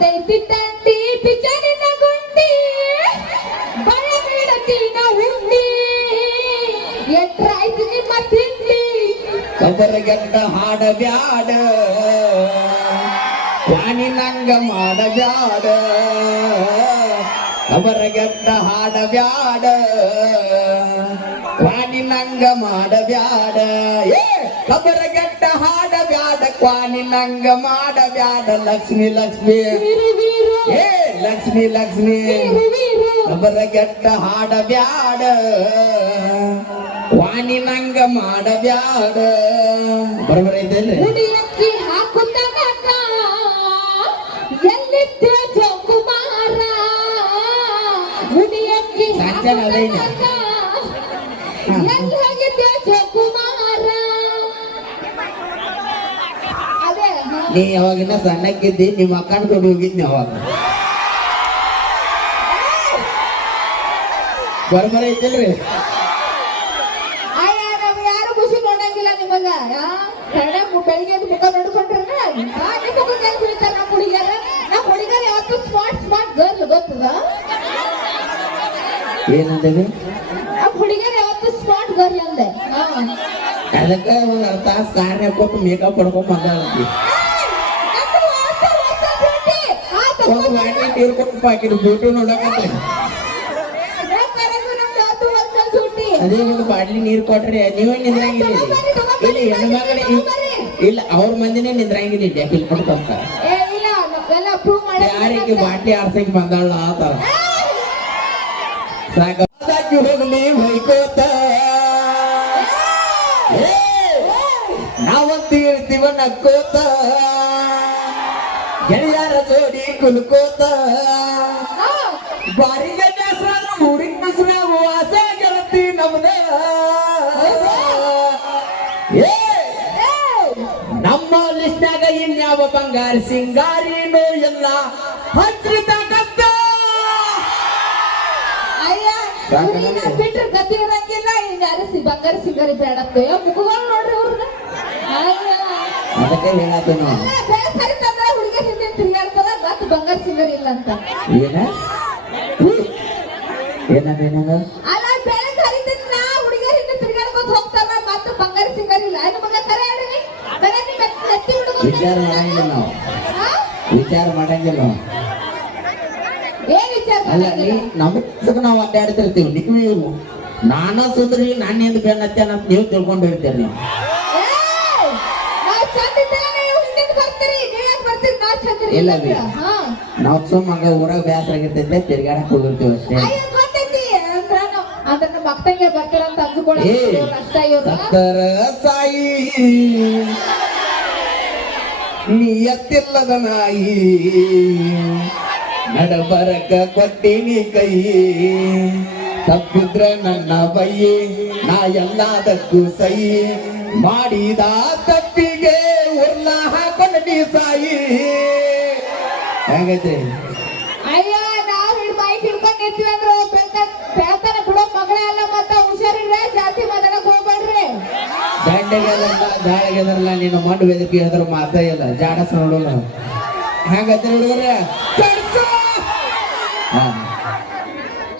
ಬರ್ತೈತಿ ತಂಡಿ ಪಿಚರಿನ ಗುಂಡಿ ಬಳ ಬೀಳತಿನ ಉಂಡಿ ಎಟ್ರಾಯ್ತು ನಿಮ್ಮ ತಿಂಡಿ? ಕಬರಗೆಟ್ಟ ಹಾಡಬ್ಯಾಡ ವಾಣಿ ನಂಗ ಮಾಡಬ್ಯಾಡ ಕಬರಗೆಟ್ಟ ಹಾಡಬ್ಯಾಡ ವಾಣಿ ನಂಗ ಮಾಡಬ್ಯಾಡ. ಏ! ಕಬರಗೆಟ್ಟ ಹಾಡಬ್ಯಾಡ ಕ್ವಾನಿ ನಂಗ ಮಾಡಬ್ಯಾಡ ಲಕ್ಷ್ಮಿ ಲಕ್ಷ್ಮಿ. ವೀರು ಏ ಲಕ್ಷ್ಮಿ ಲಕ್ಷ್ಮಿ. ಕಬರ ವೀರು ಹಾಡ ಹಾಡಬ್ಯಾಡ ವಾಣಿ ನಂಗ ಮಾಡಬ್ಯಾಡ ಬರೋಬರ ಐತೇನ್ರಿ ಹಾಕುತ್ತಾನ ನೀ ಯಾವಾಗಿನ ಸಣ್ಣಕ್ಕಿದ್ದಿ ನಿಮ್ಮ ಅಕ್ಕನ ಕೊಡಿ ಹೋಗಿದ್ನಿ ಅವಾಗ ಬರ್ಬರ ಐತಿಲ್ರಿ ಯಾರು ಖುಷಿ ನೋಡಂಗಿಲ್ಲ ನಿಮಗ? ಬೆಳಿಗ್ಗೆ ಎದ್ದು ಮುಖ ನೋಡ್ಕೊಂಡ್ರೆ ನಿಮ್ಮ ಎಲ್ಲಿ ಬೀಳ್ತಾರ ನಮ್ಮ ಹುಡುಗಿಯರ? ನಮ್ಮ ಹುಡುಗರು ಯಾವತ್ತು ಸ್ಮಾರ್ಟ್ ಸ್ಮಾರ್ಟ್ ಗರ್ಲ್ ಗೊತ್ತದ? ಏನಂದೇವಿ ನಮ್ಮ ಹುಡುಗಿಯರು ಯಾವತ್ತು ಸ್ಮಾರ್ಟ್ ಗರ್ಲ್ ಅಂದೆ. ಅದಕ್ಕೆ ಅರ್ಥ ಒಂದ್ ಅರ್ಧ ತಾಸು ಕಾರ್ಯ ಕೊಟ್ಟು ಮೇಕಪ್ ಹೊಡ್ಕೊಂಡ್ ಬಂದಾಳಂತಿ. ಒಂದು ನೀರು ಕೊಟ್ಟು ಪಾಕಿರು ಬ್ಯೂಟಿ ನೋಡಕತ್ತೆ. ಅದೇ ಒಂದು ಬಾಟ್ಲಿ ನೀರು ಕೊಟ್ರಿ ನೀವೇ ನಿಂದ್ರಂಗಿಲ್ಲ. ಇಲ್ಲಿ ಇಲ್ಲಿ, ಅವ್ರ ಮಂದಿನೇ ನಿಂದ್ರಂಗಿಲ್ಲ ಡೆಫಿಲ್ ಕೊಡ್ತಂತ. ಯಾರಿಗೆ ಬಾಟ್ಲಿ ಆರ್ಸಕ್ ಬಂದಾಳ ಆತರ ಸಾಕ. ಹೋಗ್ಲಿ ನಾವಂತ ಹೇಳ್ತೀವ ನಕ್ಕೋತ. ಗೆಳೆಯರ ಜೋಡಿ ಕುಲ್ಕೋತ. ಬಾರಿಗೆ ದಾಸರ ಊರಿನ ಹೆಸರು ವಾಸ ಗೆಳತಿ ನಮ್ದ. ನಮ್ಮ ಲಿಸ್ಟ್ನಾಗ ಇನ್ಯಾವ ಬಂಗಾರ ಸಿಂಗಾರಿನೂ ಎಲ್ಲ ಹಚ್ಚಿತಕ್ಕಂತ ಅಯ್ಯ, ಸಾಕಲ್ಲ? ಹುಡುಗಿನ ಬಿಟ್ರೆ ಗತಿ ಇರಂಗಿಲ್ಲ ಅರಸಿ ಬಂಗಾರ ಸಿಂಗಾರಿ ಬೇಡತ್ತೆ. ಮುಗುಗಳು ನೋಡ್ರಿ ಅವ್ರನ್ನ ಅದಕ್ಕೆ ಹೇಳತ್ತ ಇಲ್ಲ ಅಂತ ಏನ ಏನಂದೇನದ? ಅಲ್ಲ ತಿರ್ಗಾಡ್ಕೊತ ಬಂಗಾರ ಸಿಂಗಾರಿ ಇಲ್ಲ ಏನು ಮಗ ಕರೆ ಹೇಳಿ ಬರೀ ನಿಮ್ ಎತ್ತಿ- ಎತ್ತಿ ಹುಡುಗ ವಿಚಾರ ಮಾಡಂಗಿಲ್ಲ ನಾವು. ವಿಚಾರ ಮಾಡಂಗಿಲ್ಲ ನಾವು. ಏನ್ ವಿಚಾರ ಅಲ್ಲ ನೀ ಮಾಡಂಗಿಲ್ಲ? ನಮಗ್ ನಾವು ಅಡ್ಡಾಡ್ತಿರ್ತೀವಿ. ನೀವು ನಾನ ಸುದ್ರಿ ನಾನು ಎಂದು ಬೆನ್ನತ್ತೇನ ಅಂತ ನೀವು ತಿಳ್ಕೊಂಡು ಹೇಳ್ತೀರಿ ನೀವು. ಇಲ್ಲ ಇಲ್ಲ ಬಿ. ಹಾ ನಾವು ಸುಮ್ಮಗ ಊರಾಗ ಬೇಸರ ಆಗಿರ್ತೈತೆ ತಿರ್ಗಾಡಕ್ ಹೋಗಿರ್ತೀವಿ ಅಷ್ಟೇ ಅಯ್ಯ ಗೊತ್ತೈತಿ ಅಂದ್ರ ನಾವ್ ಅಂದ್ರ ನಮ್ಮ ಭಕ್ತಂಗೆ ಬರ್ತಾರ ಅಂತ ಅಂದ್ಕೊಳ್ಳ ಏ ಅಷ್ಟ ಇವ್ರು ಸತ್ತರ ಸಾಯಿ ನೀ ಎತ್ತಿಲ್ಲದ ನಾಯಿ ನಡಬರಕ ಕೊಟ್ಟಿನಿ ಕೈ ತಪ್ಪಿದ್ರ ನನ್ನ ಬೈ ನಾ ಎಲ್ಲದಕ್ಕೂ ಸೈ ಮಾಡಿದ ತಪ್ಪಿಗೆ ಉರ್ಲ ಹಾಕೊಂಡ ನೀ ಸಾಯಿ ಹೆಂಗೈತೆ ಅಯ್ಯ ನಾವ್ ಹಿಡ್ ಬೈಕ್ ಹಿಡ್ಕೊಂಡ್ ನಿಂತೀವಿ ಅಂದ್ರೆ ಬೇತನ ಬಿಡೋ ಮಗಳೇ ಅಲ್ಲ ಮತ್ತ ಹುಷಾರಿರ್ರೆ ಜಾಸ್ತಿ ಮಾತಾಡಕ್ ಹೋಗ್ಬೇಡ್ರಿ ದಂಡೆಗೆದಲ್ಲ ಜಾಳಿಗೆದಲ್ಲ ನೀನು ಮಂಡು ವೇದಿಕೆ ಹೇಳಿದ್ರು ಮಾತಾ ಇಲ್ಲ. ಜಾಡಸ್ ನೋಡೋಣ ಹೆಂಗೈತೆ ಹುಡುಗರ ಹಾ.